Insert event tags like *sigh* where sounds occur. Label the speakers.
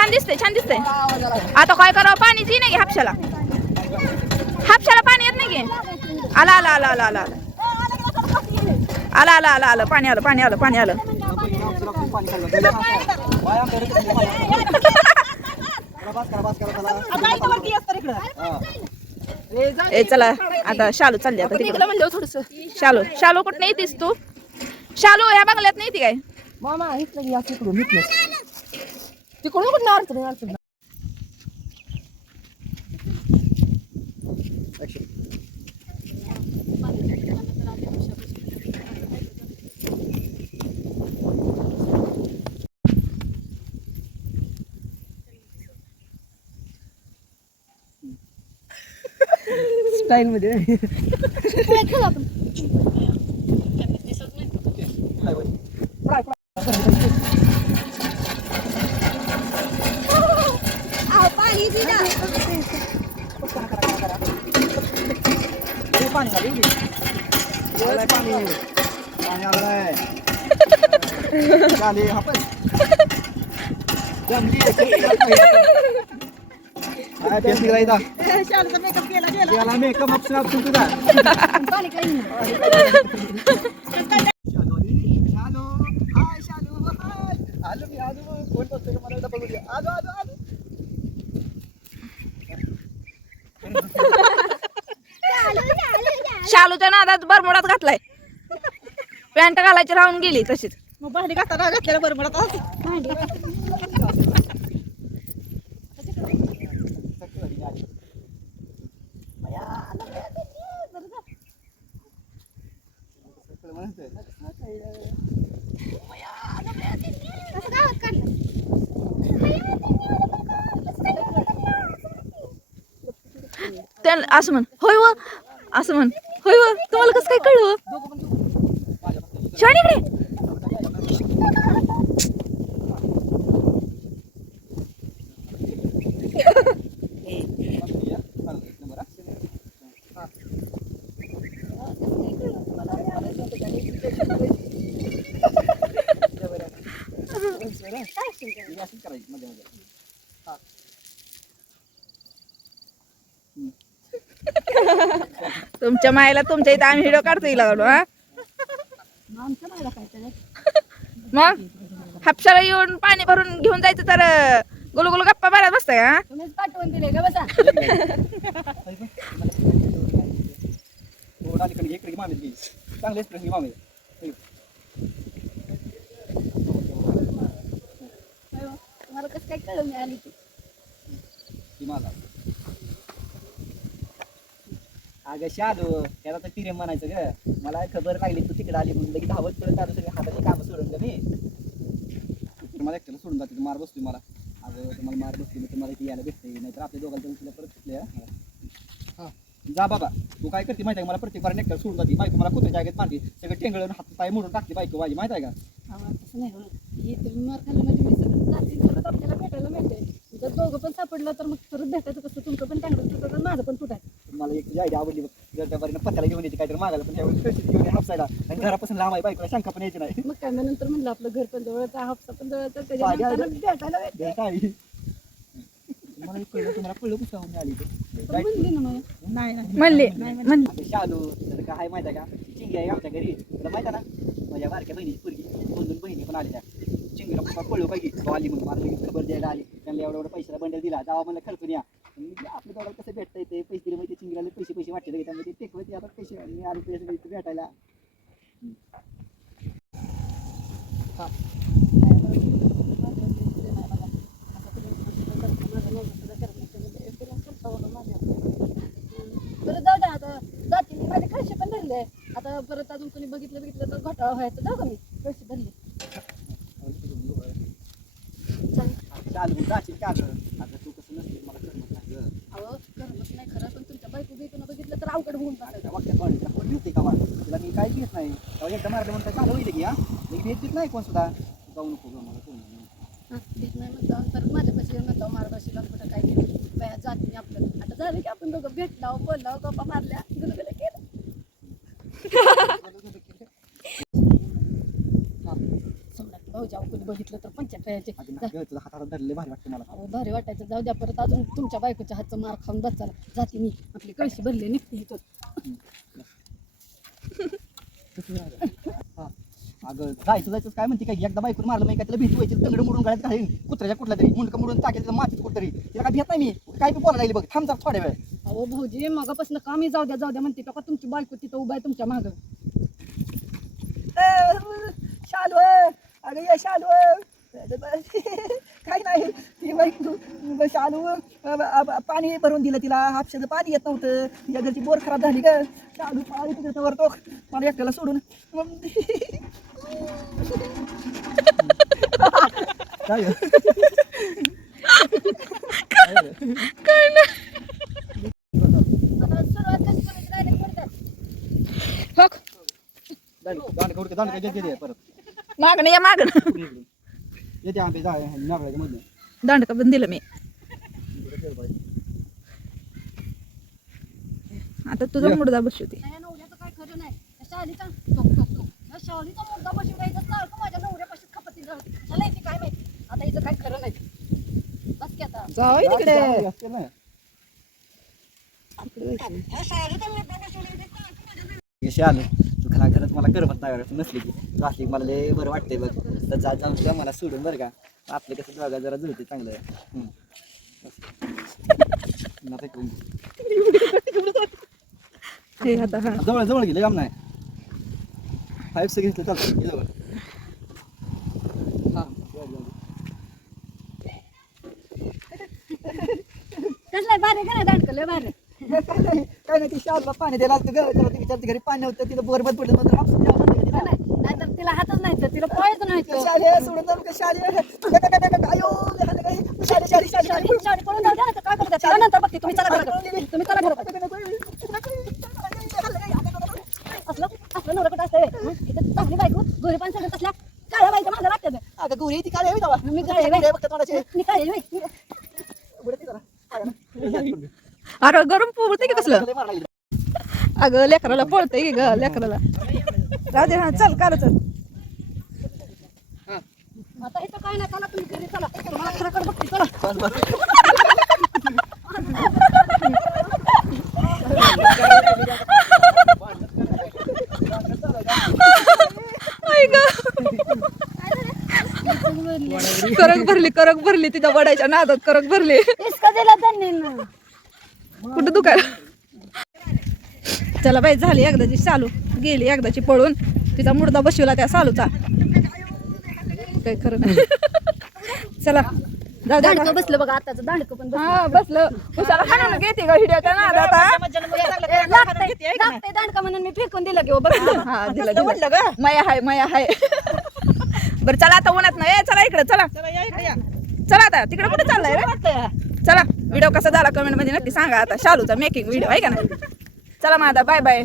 Speaker 1: छान दिसतंय छान दिसतंय. आता काय करावं? पाणीच नाही हापशाला. हापशाला पाणी येत नाही की आला आला आला आला आला. आला आला आला आलं. पाणी आलं पाणी आलं पाणी आलं. *laughs* ए चला आता शालू चालली आता तिकडे. म्हणलं थोडस. शालू शालू कुठं नाही तू? शालू ह्या बंगल्यात नाही ती काय?
Speaker 2: मामा इकडून तिकडून कुठं अडचण अडचण स्टाईल मध्ये. पाणी झाले याला मेकअप ऑप्शन ऑप्शन तुझा शालू हाय शालू हाय आलो मी आलो कोण बसतोय मला एकदा बघू आलो आलो आलो
Speaker 1: शालूच्या नादात बरमुडात घातलाय. पॅन्ट घालायची राहून गेली तशीच.
Speaker 2: मग भांडी घाताना घातलेलं बरं
Speaker 1: असं म्हण होय व? असं म्हण होय व? तुम्हाला कसं काय कळलं शाळेकडे *laughs* तुमच्या मायला तुमच्या इथं आम्ही व्हिडिओ काढतो हिला काढू हा? मग? हापशाला येऊन पाणी भरून घेऊन जायचं तर गुलू गुलू गप्पा मारत बसताय हा?
Speaker 2: तुम्हीच पाठवून दिले का बसा? *laughs* *laughs*
Speaker 3: थोडा इकडे मामे घे. मामे
Speaker 2: मला कसं काय कळलं मी आली ती
Speaker 3: ती मला अगं शालू त्याला तर तिरे म्हणायचं ग. मला खबर लागली तू तिकडे आली म्हणून. लगेच धावत पडत आलो सगळे हाताची कामं सोडून ग मी. तुम्हाला एकट्याला सोडून जाते मार बसतोय मला. अगं तुम्हाला मार बसते मी तुम्हाला इथे यायला भेटते नाहीतर आपल्या दोघांचं तुला परत सुटले हा. जा बाबा तू काय करते माहिती आहे का? मला प्रत्येक बार नेक्टर सोडून जाते. बायको मला कुत्र्याच्या जागेत मारते. सगळं टेंगळून हात पाय मोडून टाकते बायको माझी माहिती आहे का?
Speaker 2: तसं नाही हे म्हणजे मी सगळं जाते परत आपल्याला भेटायला मिळते जर दोघं पण सापडलं तर मग परत भेटायचं कसं? तुमचं पण आणि माझं पण तुटायचं.
Speaker 3: मला एक तुझी आयडिया आवडली त्या बारीनं पत्त्याला घेऊन येते काहीतरी मागायला पण कशीच घेऊन ये हापसायला. आणि घरापासून लांब आहे बायकोला शंका पण यायची नाही.
Speaker 2: मग काय मग नंतर म्हणलं आपलं घर पण जवळच आहे, हापसा पण जवळच आहे, त्याच्या
Speaker 3: पाहिजे
Speaker 2: नंतर
Speaker 3: आहे.
Speaker 2: भेटायला भेटते.
Speaker 3: बेस्ट आहे. मला एक कळलं तुम्हाला कळलं कसं आली ते?
Speaker 2: पण म्हणली ना मला
Speaker 3: नाही नाही.
Speaker 1: म्हणले म्हणले.
Speaker 3: आता शालू तर काय माहिती आहे का? चिंगी आहे आमच्या घरी. तुला माहिती आहे ना? माझ्या बारक्या बहिणीची पोरगी दोन दोन बहिणी पण आल्या त्या चिंगीला पप्पा कळलो पाहिजे. तो आली म्हणून मला लगेच खबर द्यायला आली. त्यांना एवढा एवढा पैशाला बंडल दिला. जावा मला खर्चून या. मी आपल्या दोघांना कसं भेटता येते पैसे दिले माहिती चिंगीला लई पैसे पैसे वाटते त्यामध्ये ते कळते आता पैसे आले पैसे पैसे भेटायला.
Speaker 2: बरं जाऊ द्या आता. जाते मी माझे कळशे पण धरले आता परत अजून कोणी बघितलं बघितलं तर घोटाळा व्हायचं. जाऊ का मी? कळशे धरले
Speaker 3: चालू जाशील का गं? आता तू कसं नसते मला करमत नाही गं.
Speaker 2: करमत नाही खरं पण तुमच्या बायको बिकून बघितलं तर अवघड होऊन जातं.
Speaker 3: वाक्यात पण तुला कोण मिळते का मला तुला मी काय घेत नाही. तेव्हा एकदा मारलं म्हणता चांगलं होईल की हा? एक भेट देत नाही कोण सुद्धा? जाऊ नको गं मला कोण नाही.
Speaker 2: हा, देत नाही म्हणतो तर माझ्यापाशी येऊन म्हणतो मारपाशीला कुठं काय केलं बाया जातीने आपलं. आता झालं की आपण दोघं भेटलो बोललो गप्पा मारल्या गुलगुलं केलं. *laughs* भाऊजी अहो कोणी बघितलं तर पंचायत
Speaker 3: तुझं हातात धरले भारी वाटतं मला.
Speaker 2: अहो भारी वाटायचं. जाऊ द्या परत अजून तुमच्या बायकोच्या हातचं मार खाऊन बस चला. जाते मी. आपली कळशी भरली निघते इथं
Speaker 3: हा. अगं जायचं जायचं काय म्हणते काय? एकदा बायकून मारलं मी काय त्याला भीती व्हायची तंगड मोडून गळ्यात घालीन. कुत्र्याच्या कुठला तरी मुंडकं मोडून टाकेल त्याला मातीत कुठतरी तिला काय भेट नाही मी. काय बी बोलायला बघ. थांब थोड्या वेळ.
Speaker 2: अहो भाऊजी मगापासून का मी जाऊ द्या जाऊ द्या म्हणते का? तुमची बायको तिथं उभा आहे तुमच्या मागं.
Speaker 3: शालू अगं ये शालू *laughs* काय नाही. ती बाई शालू पाणी भरून दिलं तिला. हापशाचं पाणी येत नव्हतं. तिच्या घरची बोर खराब झाली का शालू पाणी तिथं वरतो मला एकट्याला सोडून. काय
Speaker 2: सुरुवात
Speaker 3: परत.
Speaker 1: मागणं या मागणं.
Speaker 3: येते आंबे जा नारळाच्या मधून.
Speaker 1: दांडका पण दिलं मी. आता तुझा
Speaker 3: ये.
Speaker 1: मुडदा बसवते
Speaker 2: नवऱ्याचं काय खरं नाही. त्या शालीचा टोक टोक टोक. त्या शालीचा मुद्दा बशी राहायचं सारखं माझ्या नवऱ्यापाशी खपती जळते त्याला येते काय माहिती? आता हिचं काय खरं नाही. बस की आता.
Speaker 1: जाऊ तिकडे
Speaker 3: असते ना खरंच मला करमत नाही बरं, नसली की तू. असली की मला लय बरं वाटतंय बघ. तर जा जाऊन तुला मला सोडून बरं का. आपलं कसं दोघा जरा जुळते चांगलं.
Speaker 1: हे आता हा.
Speaker 3: जवळ जवळ गेले काम नाही. फाईव्ह से घेतलं चालतं. जवळ. हां
Speaker 2: कसलं बारे का नाही? दांडकलं बारे
Speaker 3: काय नाही काय नाही ती शालला पाणी द्यायला आलतं गं त्याला विचारते घरी पाणी नव्हतं तिला बोर बंद पडलं द्यावं लागलं तिला.
Speaker 2: नाहीतर तिला हातच नाही तर तिला पळायचं नाही तर.
Speaker 3: शाले सोडून जाऊ का शाली शाले शाली
Speaker 2: पळून जाऊ द्या ना तर काय करतात तिला नंतर बघते तुम्ही चला घरात तुम्ही चला घरात असलं असलं नवरा कुठं असतंय हं? इथं चांगली बायको गोरी पण सगळं कसल्या काळ्या बायका माझ्या लागतात
Speaker 3: अगं गोरी ती तेव्हा
Speaker 2: मी काय आहे बाई? मी काय आहे बाई?
Speaker 3: उघडं ती जरा.
Speaker 1: अरे गरम पोळते की कसलं. अगं लेकराला पळतंय की ग लेकराला. राहू दे हा चल कार चल.
Speaker 2: आता इथं काय नाही चला तुम्ही घरी चला. मला खरं खरं बघते चला.
Speaker 3: बस, बस.
Speaker 1: आई ग करक भरली करक भरली तिथं वडायच्या नादात करक भरली.
Speaker 2: इसका दिला त्यांनी ना.
Speaker 1: दुकान चला बाई झाली एकदाची चालू गेली एकदाची पळून. तिचा मुडदा बसवला त्या चालूचा काय खरं नाही. चला.
Speaker 2: दांडकं बसलं बघा आताचं दांडकं पण बसलं.
Speaker 1: हा बसलं. उशाला हाणून घेते का
Speaker 2: लागतंय दांडकं म्हणून मी फेकून दिलं की हो, बघा
Speaker 1: हा दिलं दिलं. मया हाय मया हाय. बरं चला आता उन्हात नाही चला इकडे चला. चला आता तिकडे कुठे चाललाय रे? चला व्हिडिओ कसा झाला कमेंट म्हणजे नक्की सांगा. आता शालूचा मेकिंग व्हिडिओ आहे का नाही? चला मग आता बाय बाय